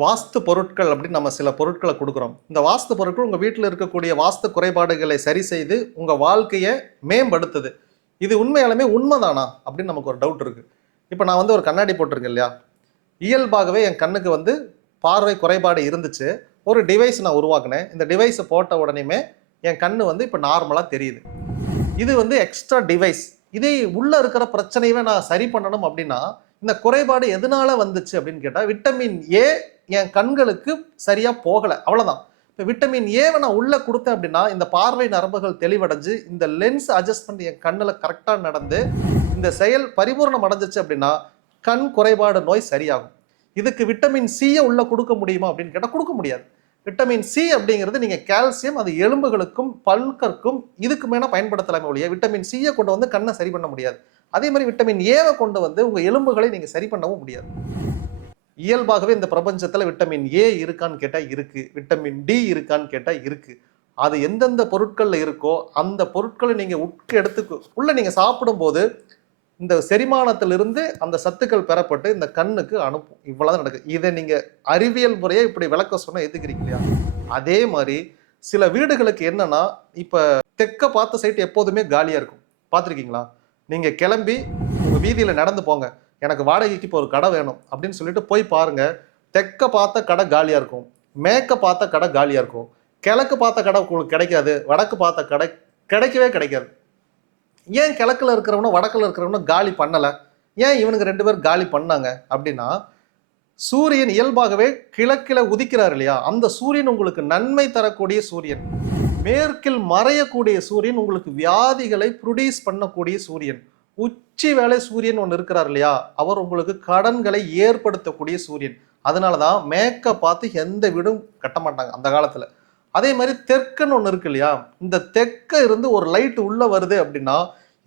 வாஸ்து பொருட்கள் அப்படின்னு நம்ம சில பொருட்களை கொடுக்குறோம். இந்த வாஸ்து பொருட்கள் உங்கள் வீட்டில் இருக்கக்கூடிய வாஸ்து குறைபாடுகளை சரி செய்து உங்கள் வாழ்க்கையை மேம்படுத்துது. இது உண்மையாலுமே உண்மைதானா அப்படின்னு நமக்கு ஒரு டவுட் இருக்குது இப்போ நான் வந்து ஒரு கண்ணாடி போட்டிருக்கேன் இல்லையா? இயல்பாகவே என் கண்ணுக்கு வந்து பார்வை குறைபாடு இருந்துச்சு. ஒரு டிவைஸ் நான் உருவாக்கினேன். இந்த டிவைஸை போட்ட உடனேயுமே என் கண்ணு வந்து இப்போ நார்மலாக தெரியுது. இது வந்து எக்ஸ்ட்ரா டிவைஸ் இதே உள்ளே இருக்கிற பிரச்சனையவே நான் சரி பண்ணணும் அப்படின்னா இந்த குறைபாடு எதனால வந்துச்சு அப்படின்னு கேட்டால் விட்டமின் ஏ என் கண்களுக்கு சரியாக போகலை. அவ்வளோதான் இப்போ விட்டமின் ஏவை நான் உள்ளே கொடுத்தேன் அப்படின்னா இந்த பார்வை நரம்புகள் தெளிவடைஞ்சு இந்த லென்ஸ் அட்ஜஸ்ட்மெண்ட் என் கண்ணில் கரெக்டாக நடந்து இந்த செயல் பரிபூர்ணம் அடைஞ்சிச்சு அப்படின்னா கண் குறைபாடு நோய் சரியாகும். இதுக்கு விட்டமின் சியை உள்ளே கொடுக்க முடியுமா அப்படின்னு கேட்டால் கொடுக்க முடியாது. விட்டமின் சி அப்படிங்கிறது நீங்கள் கால்சியம் அது எலும்புகளுக்கும் பல்கற்கும் இதுக்கு மேலே பயன்படுத்தலாமே ஒழிய விட்டமின் சியை கொண்டு வந்து கண்ணை சரி பண்ண முடியாது. அதே மாதிரி விட்டமின் ஏவை கொண்டு வந்து உங்கள் எலும்புகளை நீங்கள் சரி பண்ணவும் முடியாது. இயல்பாகவே இந்த பிரபஞ்சத்தில் விட்டமின் ஏ இருக்கான்னு கேட்டால் இருக்குது விட்டமின் டி இருக்கான்னு கேட்டால் இருக்குது அது எந்தெந்த பொருட்களில் இருக்கோ அந்த பொருட்களை நீங்கள் உட்கு எடுத்து உள்ளே நீங்கள் சாப்பிடும்போது இந்த செரிமானத்திலிருந்து அந்த சத்துக்கள் பெறப்பட்டு இந்த கண்ணுக்கு அனுப்பும். இவ்வளவுதான் நடக்குது இதை நீங்க அறிவியல் முறையை இப்படி விளக்க சொன்னா எதுக்குறீங்க இல்லையா? அதே மாதிரி சில வீடுகளுக்கு என்னன்னா இப்ப தெற்க பார்த்த சைட் எப்போதுமே காலியா இருக்கும். பார்த்துருக்கீங்களா? நீங்க கிளம்பி உங்க வீதியில நடந்து போங்க. எனக்கு வாடகைக்கு இப்போ ஒரு கடை வேணும் அப்படின்னு சொல்லிட்டு போய் பாருங்க. தெற்க பார்த்த கடை காலியா இருக்கும். மேற்க பார்த்த கடை காலியா இருக்கும். கிழக்கு பார்த்த கடை உங்களுக்கு கிடைக்காது. வடக்கு பார்த்த கடை கிடைக்கவே கிடைக்காது. ஏன் கிழக்கில் இருக்கிறவனும் வடக்கில் இருக்கிறவனும் காலி பண்ணலை? ஏன் இவனுக்கு ரெண்டு பேர் காலி பண்ணாங்க? அப்படின்னா சூரியன் இயல்பாகவே கிழக்கில் உதிக்கிறார் இல்லையா? அந்த சூரியன் உங்களுக்கு நன்மை தரக்கூடிய சூரியன். மேற்கில் மறையக்கூடிய சூரியன் உங்களுக்கு வியாதிகளை ப்ரொடியூஸ் பண்ணக்கூடிய சூரியன். உச்சி வேலை சூரியன் ஒன்று இருக்கிறார் இல்லையா? அவர் உங்களுக்கு கடன்களை ஏற்படுத்தக்கூடிய சூரியன். அதனால தான் மேக்கை பார்த்து எந்த வீடும் கட்ட மாட்டாங்க அந்த காலத்தில். அதே மாதிரி தெற்குன்னு ஒன்று இருக்கு இல்லையா? இந்த தெற்க இருந்து ஒரு லைட் உள்ள வருது அப்படின்னா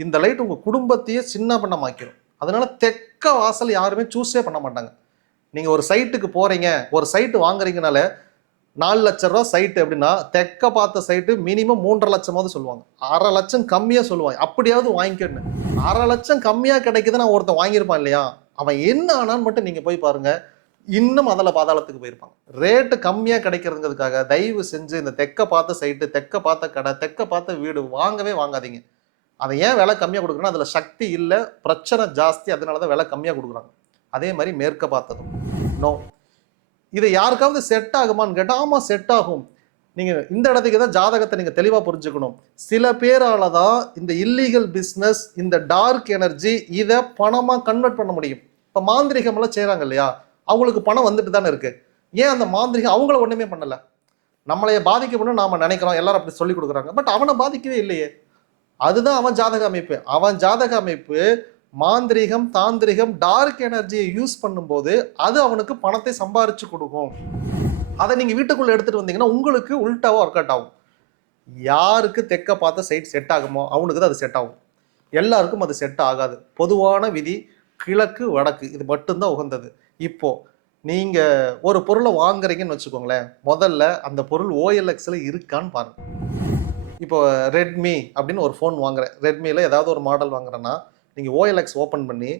இந்த லைட் உங்க குடும்பத்தையே சின்ன பண்ணமாக்கிடும் அதனால தெற்க வாசல் யாருமே சூஸே பண்ண மாட்டாங்க. நீங்க ஒரு சைட்டுக்கு போறீங்க ஒரு சைட்டு வாங்குறீங்கனால நாலு லட்ச ரூபா சைட்டு அப்படின்னா தெற்க பார்த்த சைட்டு மினிமம் மூன்றரை லட்சமாவது சொல்லுவாங்க. அரை லட்சம் கம்மியாக சொல்லுவாங்க. அப்படியாவது வாங்கிக்கணும் அரை லட்சம் கம்மியாக கிடைக்கிது நான் ஒருத்தன் வாங்கியிருப்பான் இல்லையா? அவன் என்ன ஆனான்னு மட்டும் நீங்கள் போய் பாருங்கள் இன்னும் அதில் பாதாளத்துக்கு போயிருப்பாங்க. ரேட்டு கம்மியாக கிடைக்கிறதுங்கிறதுக்காக தயவு செஞ்சு இந்த தெக்க பார்த்த சைட்டு தெக்க பார்த்த கடை தெக்க பார்த்த வீடு வாங்கவே வாங்காதீங்க. அதை ஏன் விலை கம்மியாக கொடுக்குறோன்னா அதில் சக்தி இல்லை பிரச்சனை ஜாஸ்தி அதனால தான் விலை கம்மியாக கொடுக்குறாங்க. அதே மாதிரி மேற்க பார்த்ததும். நோ இது யாருக்காவது செட் ஆகுமான்னு கேட்டால் ஆமாம் செட் ஆகும். நீங்கள் இந்த இடத்துக்கு தான் ஜாதகத்தை நீங்கள் தெளிவாக புரிஞ்சுக்கணும். சில பேரால தான் இந்த இல்லீகல் பிஸ்னஸ் இந்த டார்க் எனர்ஜி இதை பணமாக கன்வெர்ட் பண்ண முடியும். இப்போ மாந்திரிகமெல்லாம் செய்கிறாங்க இல்லையா? அவங்களுக்கு பணம் வந்துட்டு தானே இருக்குது ஏன் அந்த மாந்திரிகம் அவங்கள ஒன்றுமே பண்ணலை? நம்மளைய பாதிக்கணும்னு நாம் நினைக்கிறோம். எல்லாரும் அப்படி சொல்லி கொடுக்குறாங்க. பட் அவனை பாதிக்கவே இல்லையே. அதுதான் அவன் ஜாதக அமைப்பு. அவன் ஜாதக அமைப்பு மாந்திரிகம் தாந்திரிகம் டார்க் எனர்ஜியை யூஸ் பண்ணும்போது அது அவனுக்கு பணத்தை சம்பாரிச்சு கொடுக்கும். அதை நீங்கள் வீட்டுக்குள்ளே எடுத்துகிட்டு வந்தீங்கன்னா உங்களுக்கு உல்ட்டாவா ஒர்க் அவுட் ஆகும். யாருக்கு தெக்க பார்த்த சைட் செட் ஆகுமோ அவனுக்கு தான் அது செட் ஆகும். எல்லாருக்கும் அது செட் ஆகாது. பொதுவான விதி கிழக்கு வடக்கு. இது மட்டும்தான் உகந்தது. இப்போ நீங்க ஒரு பொருளை வாங்குறீங்கன்னு வச்சுக்கோங்களேன் முதல்ல அந்த பொருள் ஓஎல்எக்ஸ்ல இருக்கான்னு பாருங்க. இப்போ ரெட்மி அப்படின்னு ஒரு ஃபோன் வாங்குறேன். ரெட்மியில் ஏதாவது ஒரு மாடல் வாங்குறேன்னா நீங்கள் ஓஎல்எக்ஸ் ஓப்பன் பண்ணி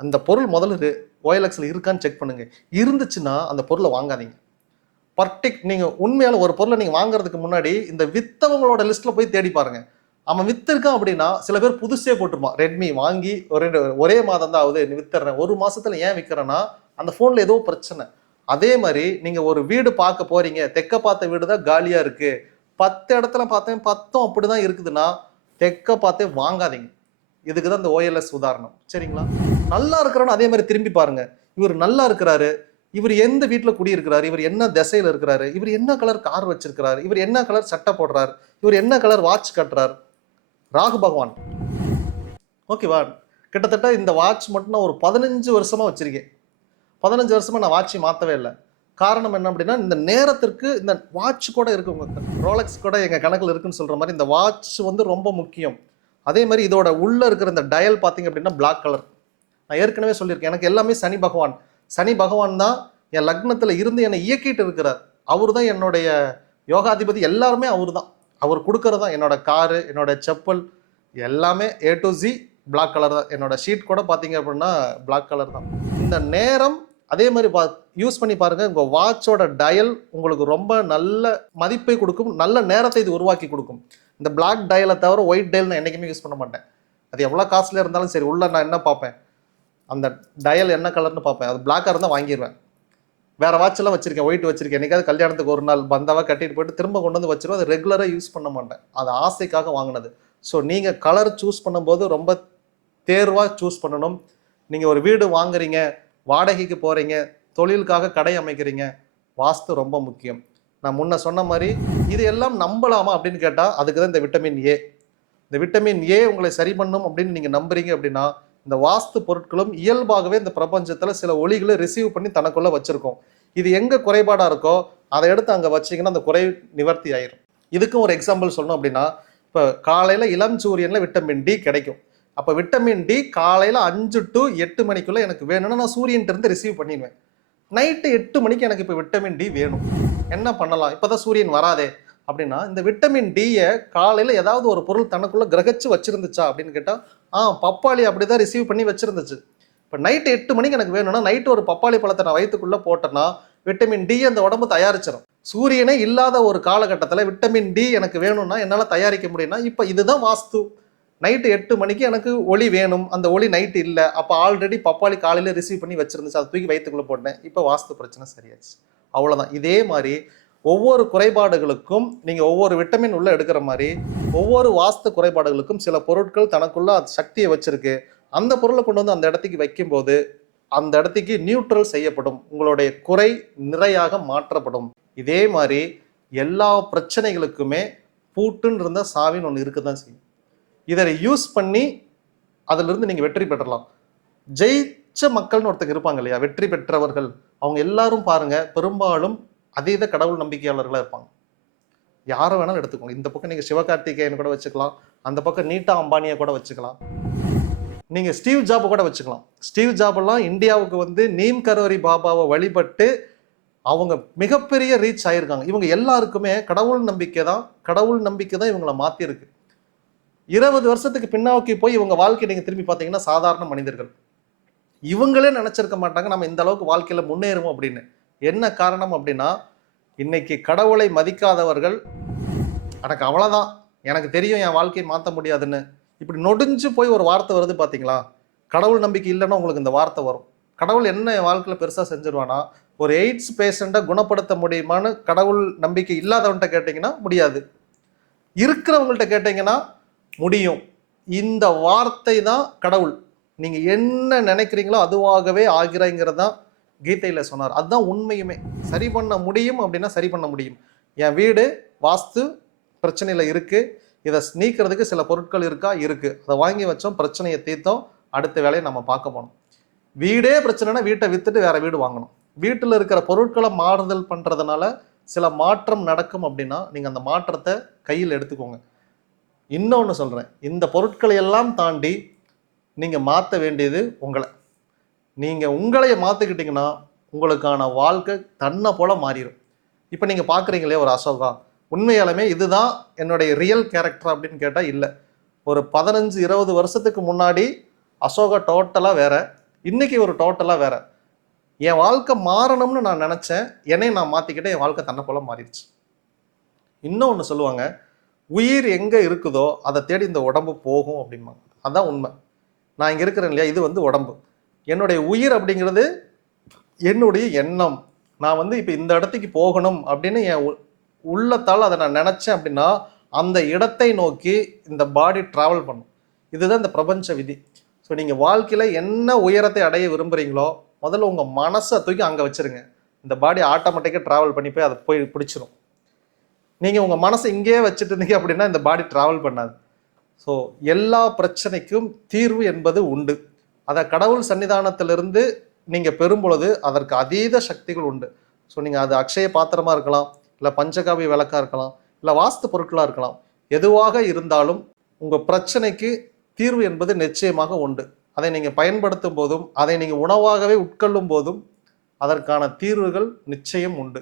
அந்த பொருள் முதல்ல ஓஎல்எக்ஸில் இருக்கான்னு செக் பண்ணுங்க. இருந்துச்சுன்னா அந்த பொருளை வாங்காதீங்க. பர்டிக் நீங்கள் உண்மையான ஒரு பொருளை நீங்கள் வாங்குறதுக்கு முன்னாடி இந்த வித்தவங்களோட லிஸ்ட்டில் போய் தேடி பாருங்க. அவன் வித்திருக்கான் அப்படின்னா சில பேர் புதுசே போட்டிருப்பான். ரெட்மி வாங்கி ஒரே ஒரே மாதம் தான் ஆகுது நீ வித்துறேன் ஒரு மாசத்துல ஏன் விற்கிறேன்னா அந்த ஃபோனில் ஏதோ பிரச்சனை. அதே மாதிரி நீங்கள் ஒரு வீடு பார்க்க போகிறீங்க தெக்க பார்த்த வீடு தான் காலியாக இருக்குது பத்து இடத்துல பார்த்தேன் பத்தும் அப்படிதான் இருக்குதுன்னா தெக்க பார்த்தே வாங்காதீங்க. இதுக்கு தான் இந்த ஓஎல்எஸ் உதாரணம். சரிங்களா? நல்லா இருக்கிறவன அதே மாதிரி திரும்பி பாருங்கள் இவர் நல்லா இருக்கிறாரு. இவர் எந்த வீட்டில் குடியிருக்கிறாரு? இவர் என்ன திசையில் இருக்கிறாரு? இவர் என்ன கலர் கார் வச்சிருக்கிறாரு? இவர் என்ன கலர் சட்டை போடுறாரு? இவர் என்ன கலர் வாட்ச் கட்டுறாரு? ராகு பகவான். ஓகேவா கிட்டத்தட்ட இந்த வாட்ச் மட்டும் நான் ஒரு பதினஞ்சு வருஷமாக வச்சுருக்கேன். பதினஞ்சு வருஷமா நான் வாட்சை மாற்றவே இல்லை. காரணம் என்ன அப்படின்னா இந்த நேரத்திற்கு இந்த வாட்ச் கூட இருக்கு உங்க ரோலக்ஸ் கூட எங்கள் கணக்கில் இருக்குன்னு சொல்ற மாதிரி இந்த வாட்ச் வந்து ரொம்ப முக்கியம். அதே மாதிரி இதோட உள்ள இருக்கிற இந்த டயல் பார்த்தீங்க அப்படின்னா பிளாக் கலர் நான் ஏற்கனவே சொல்லியிருக்கேன். எனக்கு எல்லாமே சனி பகவான். சனி பகவான் தான் என் லக்னத்தில் இருந்து என்னை இயக்கிட்டு இருக்கிறார். அவர் தான் என்னுடைய யோகாதிபதி. எல்லாருமே அவர் தான். அவர் கொடுக்கறது தான் என்னோட காரு என்னோட செப்பல் எல்லாமே A to Z black colour தான். என்னோட ஷீட் கூட பார்த்தீங்க அப்படின்னா பிளாக் கலர் தான். இந்த நேரம் அதே மாதிரி பா யூஸ் பண்ணி பாருங்கள் உங்கள் வாட்சோட டயல் உங்களுக்கு ரொம்ப நல்ல மதிப்பை கொடுக்கும் நல்ல நேரத்தை இது உருவாக்கி கொடுக்கும். இந்த பிளாக் டயலை தவிர ஒயிட் டயல் நான் என்றைக்குமே யூஸ் பண்ண மாட்டேன். அது எவ்வளோ காஸ்ட்லியாக இருந்தாலும் சரி உள்ளே நான் என்ன பார்ப்பேன்? அந்த டயல் என்ன கலர்னு பார்ப்பேன். அது பிளாக்காக இருந்தால் வாங்கிடுவேன் வேறு வாட்செல்லாம் வச்சுருக்கேன் ஒயிட் வச்சுருக்கேன். என்றைக்காவது கல்யாணத்துக்கு ஒரு நாள் பந்தாவா கட்டிட்டு போயிட்டு திரும்ப கொண்டு வந்து வச்சிருவேன். அது ரெகுலராக யூஸ் பண்ண மாட்டேன். அது ஆசைக்காக வாங்கினது. ஸோ நீங்கள் கலர் சூஸ் பண்ணும்போது ரொம்ப தேர்வாக சூஸ் பண்ணணும். நீங்கள் ஒரு வீடு வாங்குறீங்க வாடகைக்கு போகிறீங்க தொழிலுக்காக கடை அமைக்கிறீங்க வாஸ்து ரொம்ப முக்கியம். நான் முன்ன சொன்ன மாதிரி இது எல்லாம் நம்பலாமா அப்படின்னு கேட்டால் அதுக்கு தான் இந்த விட்டமின் ஏ. இந்த விட்டமின் ஏ உங்களை சரி பண்ணும் அப்படின்னு நீங்கள் நம்புறீங்க அப்படின்னா இந்த வாஸ்து பொருட்களும் இயல்பாகவே இந்த பிரபஞ்சத்தில் சில ஒளிகளை ரிசீவ் பண்ணி தனக்குள்ளே வச்சுருக்கோம். இது எங்கே குறைபாடாக இருக்கோ அதை எடுத்து அங்கே வச்சிங்கன்னா அந்த குறை நிவர்த்தி ஆயிரும். இதுக்கும் ஒரு எக்ஸாம்பிள் சொல்லணும் அப்படின்னா இப்போ காலையில் இளம் சூரியனில் விட்டமின் டி கிடைக்கும். அப்போ விட்டமின் டி காலையில் அஞ்சு டு எட்டு மணிக்குள்ளே எனக்கு வேணும்னா நான் சூரியன்ட்டு இருந்து ரிசீவ் பண்ணிடுவேன். நைட்டு எட்டு மணிக்கு எனக்கு இப்போ விட்டமின் டி வேணும். என்ன பண்ணலாம்? இப்போ தான் சூரியன் வராதே. அப்படின்னா இந்த விட்டமின் டியை காலையில் ஏதாவது ஒரு பொருள் தனக்குள்ளே கிரகிச்சு வச்சிருந்துச்சா அப்படின்னு கேட்டால் ஆ பப்பாளி அப்படி தான் ரிசீவ் பண்ணி வச்சுருந்துச்சு. இப்போ நைட்டு எட்டு மணிக்கு எனக்கு வேணும்னா நைட்டு ஒரு பப்பாளி பழத்தை நான் வயிற்றுக்குள்ளே போட்டேன்னா விட்டமின் டி அந்த உடம்பு தயாரிச்சிடும் சூரியனே இல்லாத ஒரு காலகட்டத்தில் விட்டமின் டி எனக்கு வேணும்னா என்னால் தயாரிக்க முடியும்னா இப்போ இதுதான் வாஸ்து. நைட்டு எட்டு மணிக்கு எனக்கு ஒளி வேணும். அந்த ஒளி நைட்டு இல்லை. அப்போ ஆல்ரெடி பப்பாளி காலையில் ரிசீவ் பண்ணி வச்சுருந்துச்சு. அதை தூக்கி வயிற்றுக்குள்ளே போட்டேன். இப்போ வாஸ்து பிரச்சனை சரியாச்சு. அவ்வளோதான் இதே மாதிரி ஒவ்வொரு குறைபாடுகளுக்கும் நீங்கள் ஒவ்வொரு விட்டமின் உள்ள எடுக்கிற மாதிரி ஒவ்வொரு வாஸ்து குறைபாடுகளுக்கும் சில பொருட்கள் தனக்குள்ள அது சக்தியை வச்சுருக்கு. அந்த பொருளை கொண்டு வந்து அந்த இடத்துக்கு வைக்கும்போது அந்த இடத்துக்கு நியூட்ரல் செய்யப்படும். உங்களுடைய குறை நிறையாக மாற்றப்படும். இதே மாதிரி எல்லா பிரச்சனைகளுக்குமே பூட்டுன்னு இருந்த சாவின்னு ஒன்று இருக்க தான் செய்யும். இதை யூஸ் பண்ணி அதிலிருந்து நீங்கள் வெற்றி பெற்றலாம் ஜெயிச்ச மக்கள்னு ஒருத்தங்க இருப்பாங்க இல்லையா? வெற்றி பெற்றவர்கள். அவங்க எல்லாரும் பாருங்கள் பெரும்பாலும் அதீத கடவுள் நம்பிக்கையாளர்களாக இருப்பாங்க. யாரை வேணாலும் எடுத்துக்கோங்க. இந்த பக்கம் நீங்கள் சிவகார்த்திகேயன் கூட வச்சுக்கலாம். அந்த பக்கம் நீட்டா அம்பானியை கூட வச்சுக்கலாம். நீங்கள் ஸ்டீவ் ஜாப் கூட வச்சுக்கலாம். ஸ்டீவ் ஜாப்லாம் இந்தியாவுக்கு வந்து நீம் கரோரி பாபாவை வழிபட்டு அவங்க மிகப்பெரிய ரீச் ஆயிருக்காங்க. இவங்க எல்லாருக்குமே கடவுள் நம்பிக்கை தான் கடவுள் நம்பிக்கை தான் இவங்களை மாற்றிருக்கு இருபது வருஷத்துக்கு பின்னோக்கி போய் இவங்க வாழ்க்கை நீங்கள் திரும்பி பார்த்தீங்கன்னா சாதாரண மனிதர்கள். இவங்களே நினச்சிருக்க மாட்டாங்க நம்ம இந்த அளவுக்கு வாழ்க்கையில் முன்னேறுவோம் அப்படின்னு. என்ன காரணம் அப்படின்னா இன்னைக்கு கடவுளை மதிக்காதவர்கள் எனக்கு அவ்வளோதான் எனக்கு தெரியும் என் வாழ்க்கையை மாற்ற முடியாதுன்னு. இப்படி நொடிஞ்சு போய் ஒரு வார்த்தை வருது பார்த்தீங்களா கடவுள் நம்பிக்கை இல்லைன்னா உங்களுக்கு இந்த வார்த்தை வரும். கடவுள் என்ன என் வாழ்க்கையில் பெருசாக செஞ்சிருவானா? ஒரு எய்ட்ஸ் பேஷண்ட்டை குணப்படுத்த முடியுமான்னு கடவுள் நம்பிக்கை இல்லாதவன்கிட்ட கேட்டிங்கன்னா முடியாது. இருக்கிறவங்கள்ட்ட கேட்டிங்கன்னா முடியும். இந்த வார்த்தை தான் கடவுள். நீங்கள் என்ன நினைக்கிறீங்களோ அதுவாகவே ஆகிறாங்கிறது தான் கீதையில் சொன்னார். அதுதான் உண்மையுமே. சரி பண்ண முடியும் அப்படின்னா சரி பண்ண முடியும். என் வீடு வாஸ்து பிரச்சனையில் இருக்குது இதை நீக்கிறதுக்கு சில பொருட்கள் இருக்கா? இருக்குது அதை வாங்கி வச்சோம் பிரச்சனையை தீர்த்தோம். அடுத்த வேலையை நம்ம பார்க்க போனோம் வீடே பிரச்சனைனா வீட்டை விற்றுட்டு வேற வீடு வாங்கணும். வீட்டில் இருக்கிற பொருட்களை மாறுதல் பண்ணுறதுனால சில மாற்றம் நடக்கும் அப்படின்னா நீங்கள் அந்த மாற்றத்தை கையில் எடுத்துக்கோங்க. இன்னொன்று சொல்கிறேன் இந்த பொருட்களை எல்லாம் தாண்டி நீங்கள் மாற்ற வேண்டியது உங்களை. நீங்கள் உங்களைய மாற்றிக்கிட்டிங்கன்னா உங்களுக்கான வாழ்க்கை தன்னை போல் மாறிடும் இப்போ நீங்கள் பார்க்குறீங்களே ஒரு அசோகா உண்மையாலுமே இதுதான் என்னுடைய ரியல் கேரக்டர் அப்படின்னு கேட்டால் இல்லை. ஒரு பதினஞ்சு இருபது வருஷத்துக்கு முன்னாடி அசோகா டோட்டலாக வேற இன்றைக்கி ஒரு டோட்டலாக வேற. என் வாழ்க்கை மாறணும்னு நான் நினச்சேன். என்னை நான் மாற்றிக்கிட்டேன் என் வாழ்க்கை தன்னை போல மாறிடுச்சு. இன்னும் ஒன்று சொல்லுவாங்க உயிர் எங்கே இருக்குதோ அதை தேடி இந்த உடம்பு போகும் அப்படிம்பாங்க. அதுதான் உண்மை. நான் இங்கே இருக்கிறேன் இல்லையா? இது வந்து உடம்பு. என்னுடைய உயிர் அப்படிங்கிறது என்னுடைய எண்ணம். நான் வந்து இப்போ இந்த இடத்துக்கு போகணும் அப்படின்னு என் உள்ளத்தால் அதை நான் நினச்சேன் அப்படின்னா அந்த இடத்தை நோக்கி இந்த பாடி ட்ராவல் பண்ணும். இதுதான் இந்த பிரபஞ்ச விதி. ஸோ நீங்கள் வாழ்க்கையில் என்ன உயரத்தை அடைய விரும்புகிறீங்களோ முதல்ல உங்கள் மனசை தூக்கி அங்கே வச்சிருங்க. இந்த பாடி ஆட்டோமேட்டிக்காக ட்ராவல் பண்ணி போய் அதை போய் பிடிச்சிரும். நீங்கள் உங்கள் மனசை இங்கேயே வச்சுட்டு இருந்தீங்க அப்படின்னா இந்த பாடி ட்ராவல் பண்ணாது. ஸோ எல்லா பிரச்சனைக்கும் தீர்வு என்பது உண்டு. அதை கடவுள் சன்னிதானத்திலிருந்து நீங்கள் பெறும்பொழுது அதற்கு அதீத சக்திகள் உண்டு. ஸோ நீங்கள் அது அக்ஷய பாத்திரமாக இருக்கலாம் இல்லை பஞ்சகாவிய விளக்காக இருக்கலாம் இல்லை வாஸ்து பொருட்களாக இருக்கலாம் எதுவாக இருந்தாலும் உங்கள் பிரச்சனைக்கு தீர்வு என்பது நிச்சயமாக உண்டு. அதை நீங்கள் பயன்படுத்தும் போதும் அதை நீங்கள் உணவாகவே உட்கொள்ளும் போதும் அதற்கான தீர்வுகள் நிச்சயம் உண்டு.